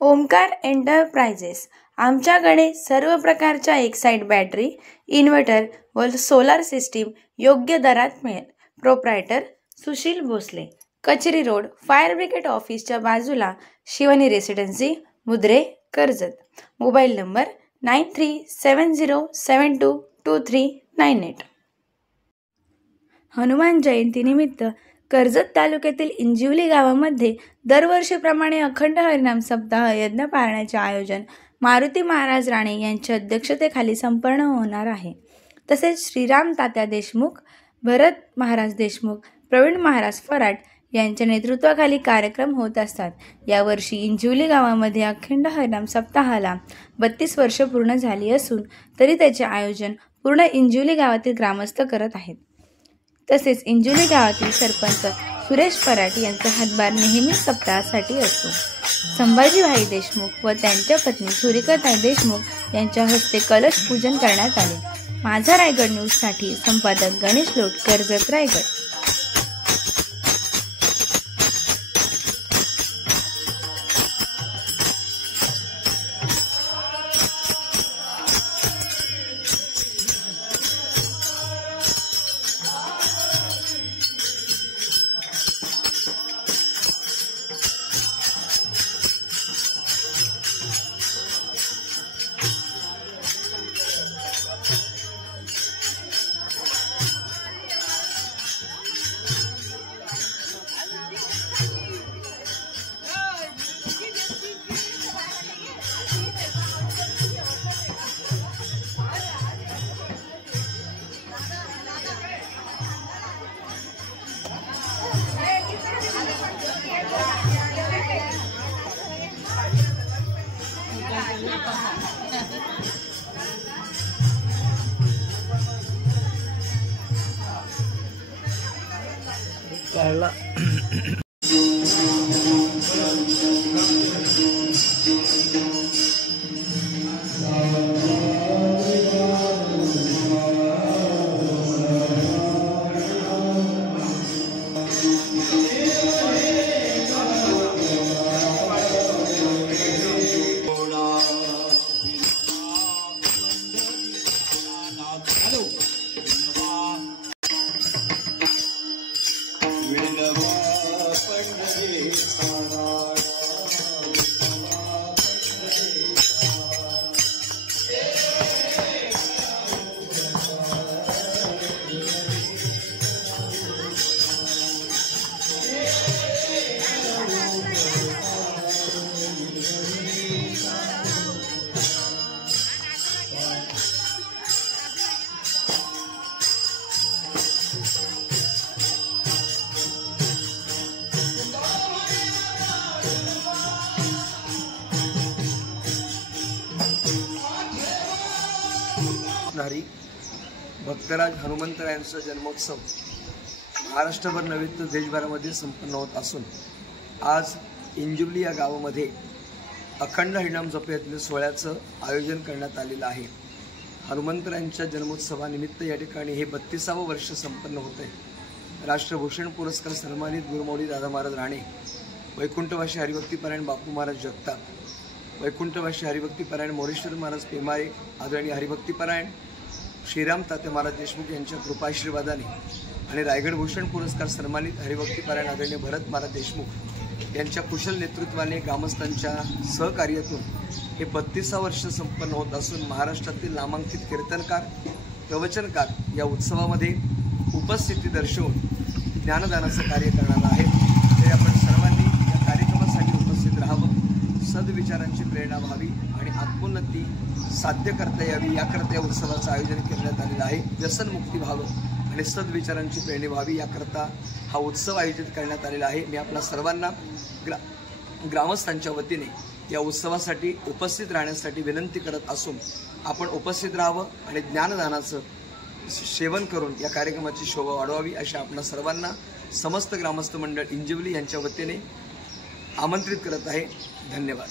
Omkar enterprises आमच्याकडे सर्व प्रकारच्या एक्साइट बॅटरी, इन्व्हर्टर व सोलार सिस्टीम योग्य दरात मिळेल। प्रोप्रायटर सुशील भोसले, कचेरी रोड, फायर ब्रिगेड ऑफिसच्या बाजूला, Shivani residency, Mudre, Karjat. Mobile number 9370722398। Hanuman जयंतीनिमित्त कर्जत तालुक्यातील इंजिवली गावामध्ये दरवर्षीप्रमाणे अखंड हरिनाम सप्ताह यज्ञ पाळण्याचे आयोजन मारुती महाराज राणे यांच्या अध्यक्षतेखाली संपन्न होणार आहे। तसेच श्रीराम तात्या देशमुख, भरत महाराज देशमुख, प्रवीण महाराज फराट यांच्या नेतृत्वाखाली कार्यक्रम होत असतात। यावर्षी इंजिवली गावामध्ये अखंड हरिनाम सप्ताहाला 32 वर्ष पूर्ण झाली असून तरी त्याचे आयोजन पूर्ण इंजिवली गावातील ग्रामस्थ करत आहेत। तसेच इंजिवली गावातील सरपंच सुरेश फराट यांचा हातभार नेहमीच सप्ताहासाठी असतो। संभाजीभाई देशमुख व त्यांच्या पत्नी सुरेखाताई देशमुख यांच्या हस्ते कलश पूजन करण्यात आले। माझा रायगड न्यूजसाठी संपादक गणेश लोट, कर्जत, रायगड। भक्तराज हनुमंतरायांचा जन्मोत्सव महाराष्ट्रभर नव्हे तर देशभरामध्ये संपन्न होत असून आज इंजिवली या गावामध्ये अखंड हरिनाम जपयातील सोहळ्याचं आयोजन करण्यात आलेलं आहे। हनुमंतरायांच्या जन्मोत्सवानिमित्त या ठिकाणी हे 32वे वर्ष संपन्न होत आहे। राष्ट्रभूषण पुरस्कार सन्मानित गुरुमौली दादा महाराज राणे, वैकुंठवासी हरिभक्तीपरायण बापू महाराज जगताप, वैकुंठवासी हरिभक्तीपरायण मोरेश्वर महाराज पेमारे, आदरणीय हरिभक्तीपरायण श्रीराम तात्या महाराज देशमुख यांच्या कृपाशीर्वादाने आणि रायगड भूषण पुरस्कार सन्मानित हरिभक्तीपरायण आदरणीय भरत महाराज देशमुख यांच्या कुशल नेतृत्वाने ग्रामस्थांच्या सहकार्यातून हे 32वे वर्ष संपन्न होत असून महाराष्ट्रातील नामांकित कीर्तनकार, प्रवचनकार या उत्सवामध्ये उपस्थिती दर्शवून ज्ञानदानाचं कार्य करणार आहेत। ते आपण सर्वांनी या कार्यक्रमासाठी उपस्थित राहावं, सद्विचारांची प्रेरणा व्हावी आणि आत्मोन्नती साध्य करता यावी याकरता या उत्सवाचं आयोजन करण्यात आलेलं आहे। व्यसनमुक्ती व्हावं आणि सद्विचारांची प्रेरणा व्हावी याकरता हा उत्सव आयोजित करण्यात आलेला आहे। मी आपल्या सर्वांना ग्रामस्थांच्या वतीने या उत्सवासाठी उपस्थित राहण्यासाठी विनंती करत असून आपण उपस्थित राहावं आणि ज्ञानदानाचं सेवन करून या कार्यक्रमाची शोभा वाढवावी अशा आपल्या सर्वांना समस्त ग्रामस्थ मंडळ इंजिवली यांच्या वतीने आमंत्रित करत आहे। धन्यवाद।